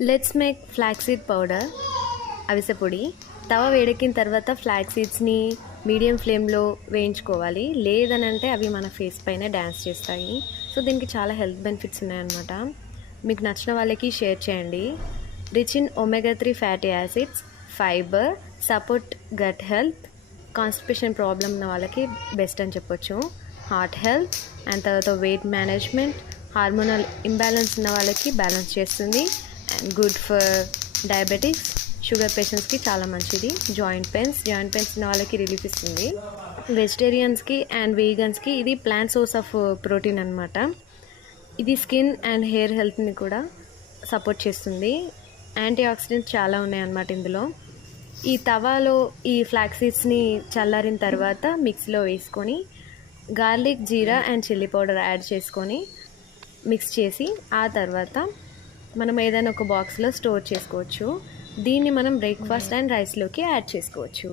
Let's make flaxseed powder. అవిసె పొడి. తవ వేడెక్కిన తర్వాత ఫ్లాక్స్ సీడ్స్ని మీడియం ఫ్లేమ్లో వేయించుకోవాలి. లేదనంటే అవి మన ఫేస్ పైన డ్యాన్స్ చేస్తాయి. సో దీనికి చాలా హెల్త్ బెనిఫిట్స్ ఉన్నాయన్నమాట. మీకు నచ్చిన వాళ్ళకి షేర్ చేయండి. Rich in omega 3 fatty acids, fiber, support gut health, constipation problem ఉన్న వాళ్ళకి బెస్ట్ అని చెప్పొచ్చు. హార్ట్ హెల్త్ అండ్ తర్వాత వెయిట్ మేనేజ్మెంట్, హార్మోనల్ ఇంబ్యాలెన్స్ ఉన్న వాళ్ళకి బ్యాలెన్స్ చేస్తుంది. And good for diabetics, sugar పేషెంట్స్కి చాలా మంచిది. జాయింట్ పెయిన్స్ ఉన్న వాళ్ళకి రిలీఫ్ ఇస్తుంది. వెజిటేరియన్స్కి అండ్ వీగన్స్కి ఇది ప్లాంట్ సోర్స్ ఆఫ్ ప్రోటీన్ అనమాట. ఇది స్కిన్ అండ్ హెయిర్ హెల్త్ని కూడా సపోర్ట్ చేస్తుంది. యాంటీ ఆక్సిడెంట్స్ చాలా ఉన్నాయన్నమాట ఇందులో. ఈ తవాలో ఈ ఫ్లాక్స్ సీడ్స్ని చల్లారిన తర్వాత మిక్సీలో వేసుకొని garlic, jeera and chilli powder add చేసుకొని మిక్స్ చేసి ఆ తర్వాత మనం ఏదైనా ఒక బాక్స్లో స్టోర్ చేసుకోవచ్చు. దీన్ని మనం బ్రేక్ఫాస్ట్ అండ్ రైస్లోకి యాడ్ చేసుకోవచ్చు.